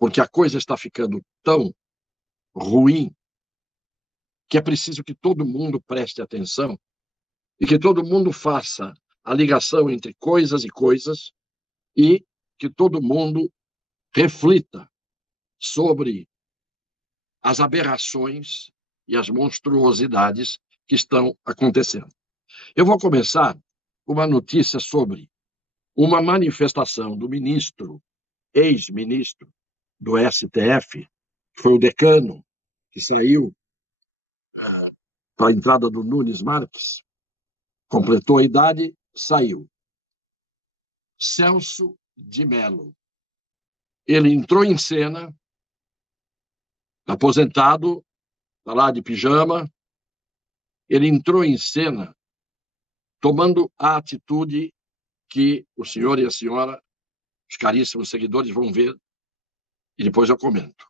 porque a coisa está ficando tão ruim que é preciso que todo mundo preste atenção e que todo mundo faça a ligação entre coisas e coisas e que todo mundo reflita sobre as aberrações e as monstruosidades que estão acontecendo. Eu vou começar com uma notícia sobre uma manifestação do ministro, ex-ministro do STF, que foi o decano, que saiu para a entrada do Nunes Marques, completou a idade, saiu. Celso de Mello. Ele entrou em cena, aposentado, está lá de pijama, ele entrou em cena tomando a atitude que o senhor e a senhora, os caríssimos seguidores, vão ver e depois eu comento.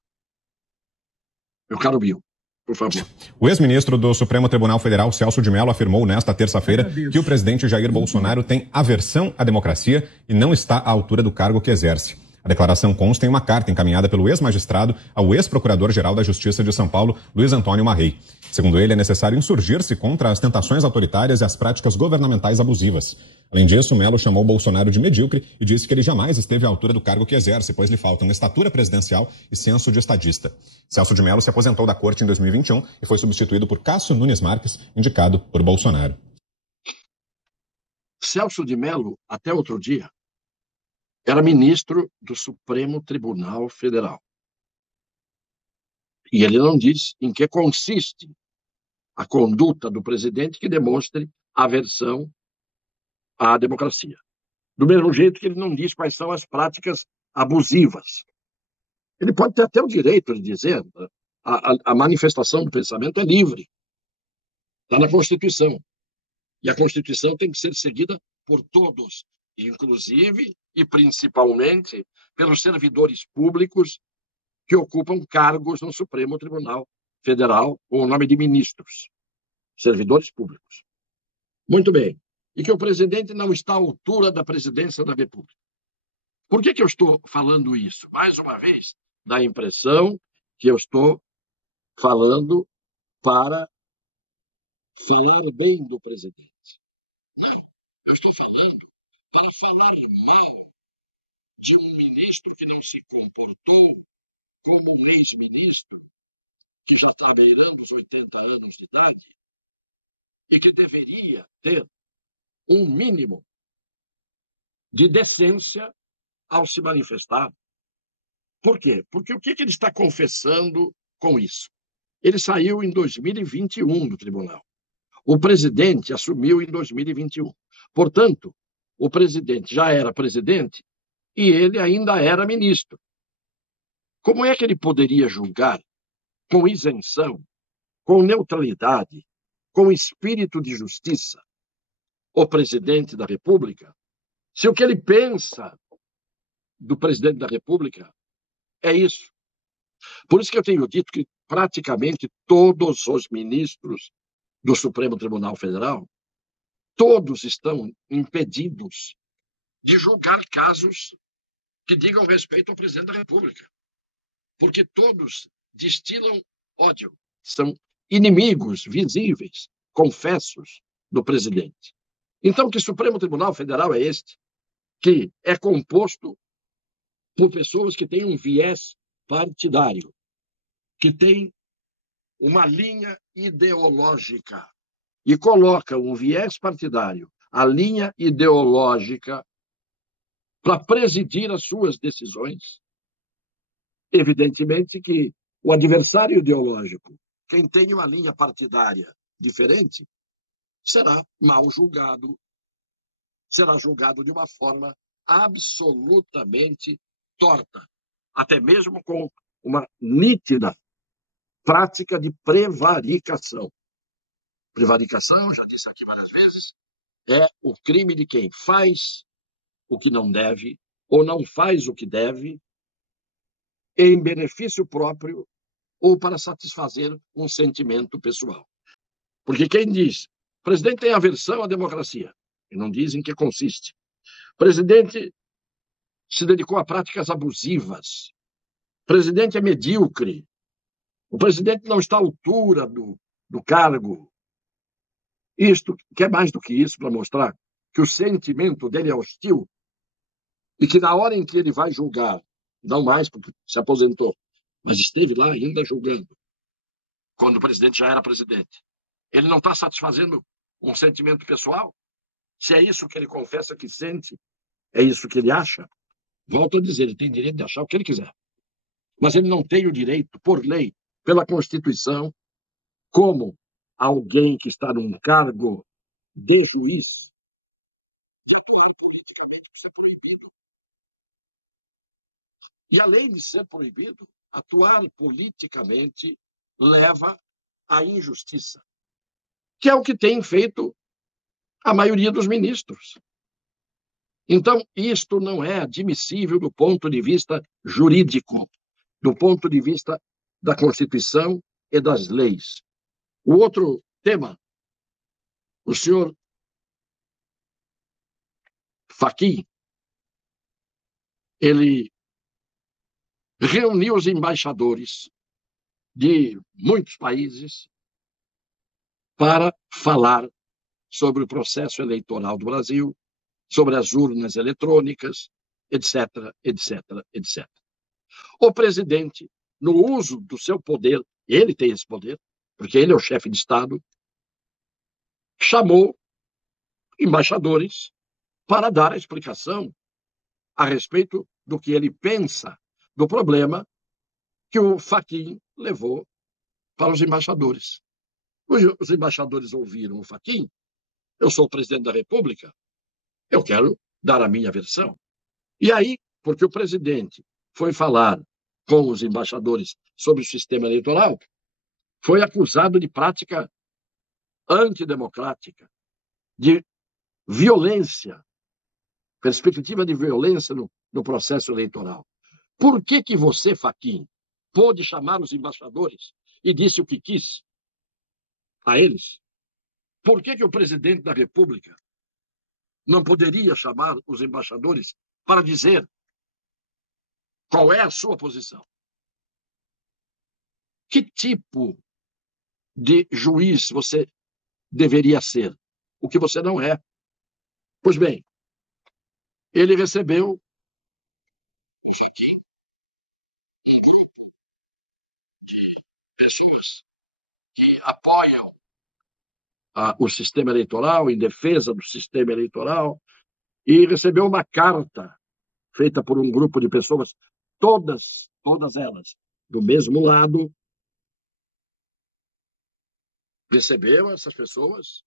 Meu caro Bill, por favor. O ex-ministro do Supremo Tribunal Federal, Celso de Mello, afirmou nesta terça-feira que o presidente Jair Bolsonaro tem aversão à democracia e não está à altura do cargo que exerce. A declaração consta em uma carta encaminhada pelo ex-magistrado ao ex-procurador-geral da Justiça de São Paulo, Luiz Antônio Marrei. Segundo ele, é necessário insurgir-se contra as tentações autoritárias e as práticas governamentais abusivas. Além disso, Mello chamou Bolsonaro de medíocre e disse que ele jamais esteve à altura do cargo que exerce, pois lhe faltam estatura presidencial e senso de estadista. Celso de Mello se aposentou da corte em 2021 e foi substituído por Cássio Nunes Marques, indicado por Bolsonaro. Celso de Mello, até outro dia, era ministro do Supremo Tribunal Federal. E ele não diz em que consiste a conduta do presidente que demonstre aversão à democracia. Do mesmo jeito que ele não diz quais são as práticas abusivas. Ele pode ter até o direito de dizer, a manifestação do pensamento é livre. Está na Constituição. E a Constituição tem que ser seguida por todos, inclusive e principalmente pelos servidores públicos que ocupam cargos no Supremo Tribunal Federal com o nome de ministros, servidores públicos. Muito bem. E que o presidente não está à altura da presidência da República. Por que eu estou falando isso? Mais uma vez, dá a impressão que eu estou falando para falar bem do presidente. Não, eu estou falando para falar mal de um ministro que não se comportou como um ex-ministro que já está beirando os 80 anos de idade e que deveria ter um mínimo de decência ao se manifestar. Por quê? Porque o que ele está confessando com isso? Ele saiu em 2021 do tribunal. O presidente assumiu em 2021. Portanto, o presidente já era presidente e ele ainda era ministro. Como é que ele poderia julgar com isenção, com neutralidade, com espírito de justiça, o presidente da República, se o que ele pensa do presidente da República é isso? Por isso que eu tenho dito que praticamente todos os ministros do Supremo Tribunal Federal, todos estão impedidos de julgar casos que digam respeito ao presidente da República. Porque todos destilam ódio. São inimigos visíveis, confessos, do presidente. Então, que Supremo Tribunal Federal é este? Que é composto por pessoas que têm um viés partidário, que têm uma linha ideológica e colocam um viés partidário, a linha ideológica, para presidir as suas decisões. Evidentemente que o adversário ideológico, quem tem uma linha partidária diferente, será mal julgado, será julgado de uma forma absolutamente torta, até mesmo com uma nítida prática de prevaricação. Prevaricação, já disse aqui várias vezes, é o crime de quem faz o que não deve ou não faz o que deve em benefício próprio ou para satisfazer um sentimento pessoal. Porque quem diz, o presidente tem aversão à democracia, e não diz em que consiste. O presidente se dedicou a práticas abusivas, presidente é medíocre. O presidente não está à altura do cargo. Isto quer mais do que isso para mostrar que o sentimento dele é hostil e que na hora em que ele vai julgar, não mais porque se aposentou, mas esteve lá ainda julgando, quando o presidente já era presidente, ele não está satisfazendo um sentimento pessoal? Se é isso que ele confessa que sente, é isso que ele acha? Volto a dizer, ele tem direito de achar o que ele quiser. Mas ele não tem o direito, por lei, pela Constituição, como alguém que está num cargo de juiz, de atuar politicamente. Isso é proibido. E, além de ser proibido, atuar politicamente leva à injustiça, que é o que tem feito a maioria dos ministros. Então, isto não é admissível do ponto de vista jurídico, do ponto de vista da Constituição e das leis. O outro tema, o senhor Fachin, ele reuniu os embaixadores de muitos países para falar sobre o processo eleitoral do Brasil, sobre as urnas eletrônicas, etc, etc, etc. O presidente, no uso do seu poder, ele tem esse poder, porque ele é o chefe de Estado, chamou embaixadores para dar a explicação a respeito do que ele pensa do problema que o Fachin levou para os embaixadores. Os embaixadores ouviram o Fachin, eu sou o presidente da República, eu quero dar a minha versão. E aí, porque o presidente foi falar com os embaixadores sobre o sistema eleitoral, foi acusado de prática antidemocrática, de violência, perspectiva de violência no processo eleitoral. Por que você, Fachin, pôde chamar os embaixadores e disse o que quis a eles? Por que o presidente da República não poderia chamar os embaixadores para dizer qual é a sua posição? Que tipo de juiz você deveria ser? O que você não é. Pois bem, ele recebeu aqui um grupo de pessoas que apoiam o sistema eleitoral, em defesa do sistema eleitoral, e recebeu uma carta feita por um grupo de pessoas, todas elas do mesmo lado. Recebeu essas pessoas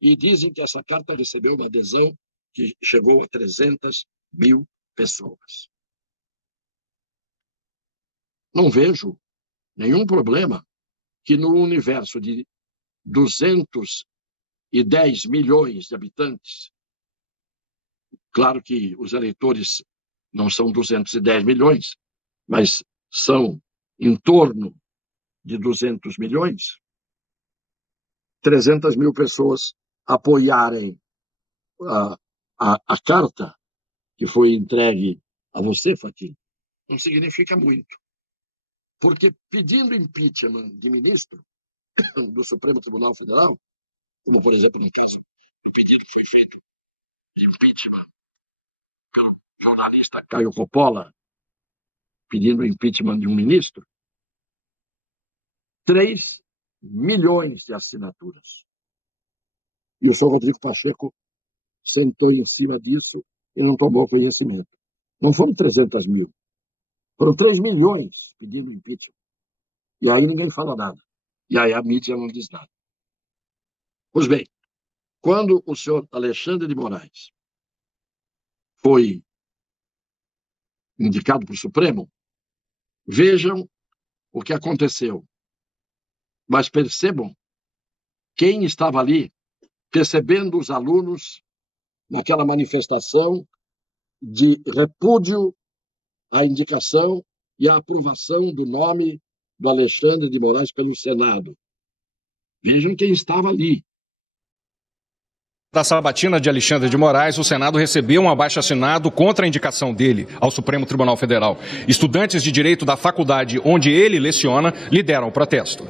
e dizem que essa carta recebeu uma adesão que chegou a 300 mil pessoas. Não vejo nenhum problema que no universo de 210 milhões de habitantes, claro que os eleitores não são 210 milhões, mas são em torno de 200 milhões, 300 mil pessoas apoiarem a carta que foi entregue a você, Fachin, não significa muito. Porque pedindo impeachment de ministro do Supremo Tribunal Federal, como, por exemplo, no caso do pedido que foi feito de impeachment pelo jornalista Caio Coppola, pedindo o impeachment de um ministro, 3 milhões de assinaturas. E o senhor Rodrigo Pacheco sentou em cima disso e não tomou conhecimento. Não foram 300 mil, foram 3 milhões pedindo impeachment. E aí ninguém fala nada. E aí a mídia não diz nada. Pois bem, quando o senhor Alexandre de Moraes foi indicado para o Supremo, vejam o que aconteceu. Mas percebam quem estava ali recebendo os alunos naquela manifestação de repúdio à indicação e à aprovação do nome do Alexandre de Moraes pelo Senado. Vejam quem estava ali. Da sabatina de Alexandre de Moraes, o Senado recebeu um abaixo-assinado contra a indicação dele ao Supremo Tribunal Federal. Estudantes de direito da faculdade onde ele leciona lideram o protesto.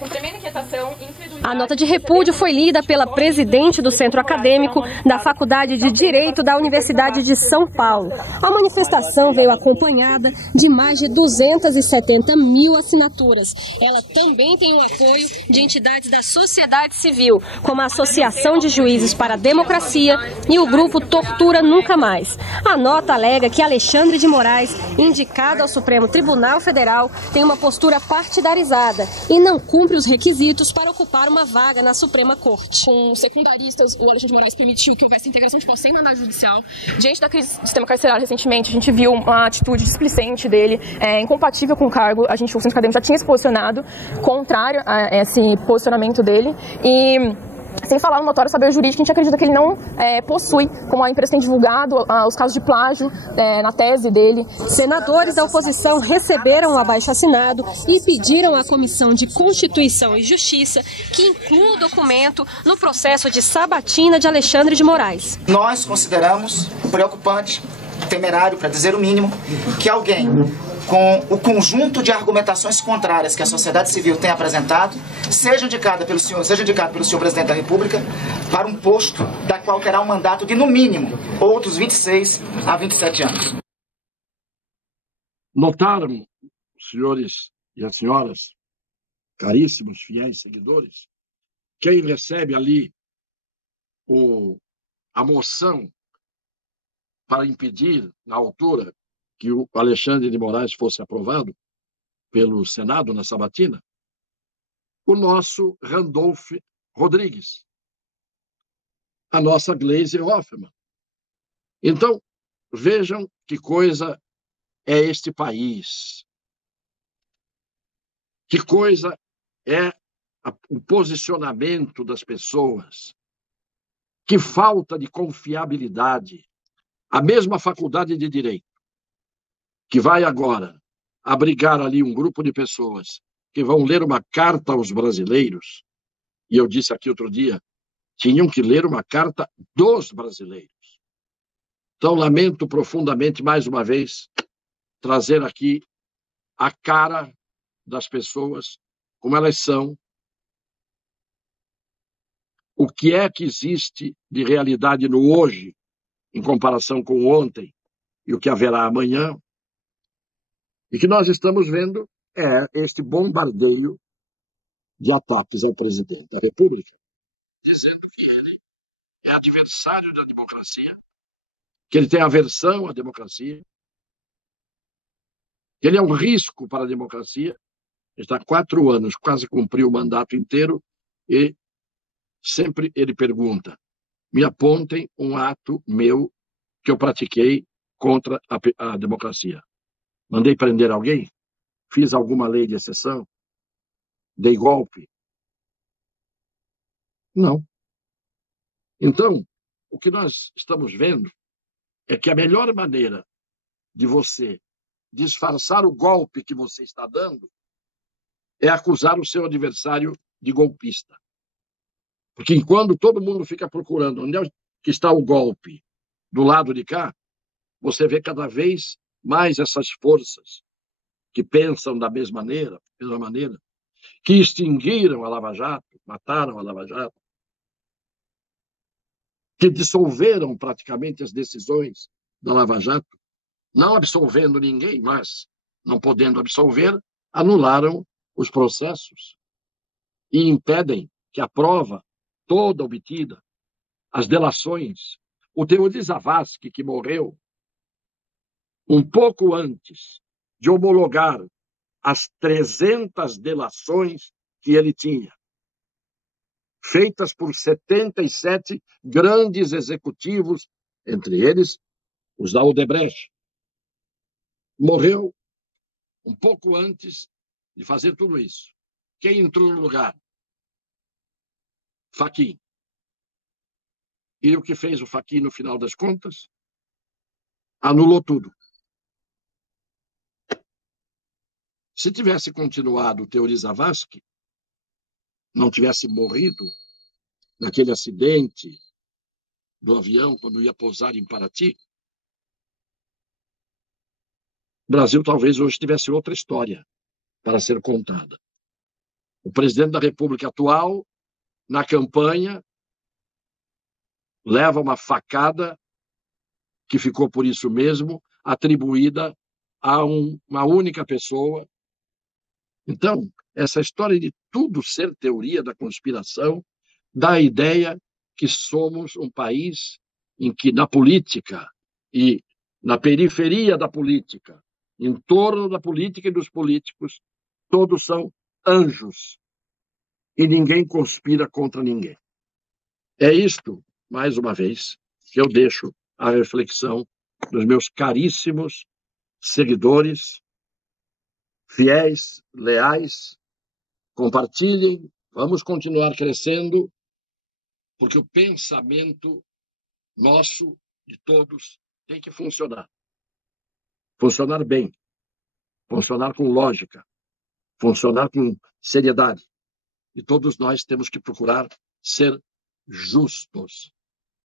Com tremenda inquietação, a nota de repúdio foi lida pela presidente do Centro Acadêmico da Faculdade de Direito da Universidade de São Paulo. A manifestação veio acompanhada de mais de 270 mil assinaturas. Ela também tem o apoio de entidades da sociedade civil, como a Associação de Juízes para a Democracia e o grupo Tortura Nunca Mais. A nota alega que Alexandre de Moraes, indicado ao Supremo Tribunal Federal, tem uma postura partidarizada e não cumpre os requisitos para ocupar uma vaga na Suprema Corte. Com secundaristas, o Alexandre de Moraes permitiu que houvesse integração de posse sem mandado judicial. Diante da crise do sistema carcerário recentemente, a gente viu uma atitude displicente dele, incompatível com o cargo. O Centro Acadêmico já tinha se posicionado contrário a esse posicionamento dele e... Sem falar no notório saber jurídico, a gente acredita que ele não possui, como a imprensa tem divulgado, os casos de plágio na tese dele. Senadores da oposição receberam o abaixo-assinado e pediram à Comissão de Constituição e Justiça que inclua o documento no processo de sabatina de Alexandre de Moraes. Nós consideramos preocupante, temerário, para dizer o mínimo, que alguém com o conjunto de argumentações contrárias que a sociedade civil tem apresentado, seja indicado pelo senhor presidente da República para um posto da qual terá um mandato de, no mínimo, outros 26 a 27 anos. Notaram, os senhores e as senhoras, caríssimos fiéis seguidores, quem recebe ali a moção para impedir, na altura, que o Alexandre de Moraes fosse aprovado pelo Senado na sabatina? O nosso Randolph Rodrigues, a nossa Gleisi Hoffmann. Então, vejam que coisa é este país. Que coisa é o posicionamento das pessoas. Que falta de confiabilidade. A mesma faculdade de Direito, que vai agora abrigar ali um grupo de pessoas que vão ler uma carta aos brasileiros, e eu disse aqui outro dia, tinham que ler uma carta dos brasileiros. Então, lamento profundamente, mais uma vez, trazer aqui a cara das pessoas, como elas são, o que é que existe de realidade no hoje, em comparação com ontem, e o que haverá amanhã. E que nós estamos vendo é este bombardeio de ataques ao presidente da República, dizendo que ele é adversário da democracia, que ele tem aversão à democracia, que ele é um risco para a democracia. Está há 4 anos, quase cumpriu o mandato inteiro, e sempre ele pergunta: me apontem um ato meu que eu pratiquei contra a democracia. Mandei prender alguém? Fiz alguma lei de exceção? Dei golpe? Não. Então, o que nós estamos vendo é que a melhor maneira de você disfarçar o golpe que você está dando é acusar o seu adversário de golpista. Porque enquanto todo mundo fica procurando onde é que está o golpe do lado de cá, você vê cada vez mais essas forças que pensam da mesma maneira, que extinguiram a Lava Jato, mataram a Lava Jato, que dissolveram praticamente as decisões da Lava Jato, não absolvendo ninguém, mas, não podendo absolver, anularam os processos e impedem que a prova toda obtida, as delações, o Teori Zavascki, que morreu um pouco antes de homologar as 300 delações que ele tinha, feitas por 77 grandes executivos, entre eles os da Odebrecht. Morreu um pouco antes de fazer tudo isso. Quem entrou no lugar? Fachin. E o que fez o Fachin no final das contas? Anulou tudo. Se tivesse continuado o Teori Zavascki, não tivesse morrido naquele acidente do avião quando ia pousar em Paraty, o Brasil talvez hoje tivesse outra história para ser contada. O presidente da República atual, na campanha, leva uma facada que ficou por isso mesmo atribuída a uma única pessoa. Então, essa história de tudo ser teoria da conspiração dá a ideia que somos um país em que na política e na periferia da política, em torno da política e dos políticos, todos são anjos e ninguém conspira contra ninguém. É isto, mais uma vez, que eu deixo a reflexão dos meus caríssimos seguidores, fiéis, leais. Compartilhem, vamos continuar crescendo, porque o pensamento nosso, de todos, tem que funcionar. Funcionar bem, funcionar com lógica, funcionar com seriedade. E todos nós temos que procurar ser justos.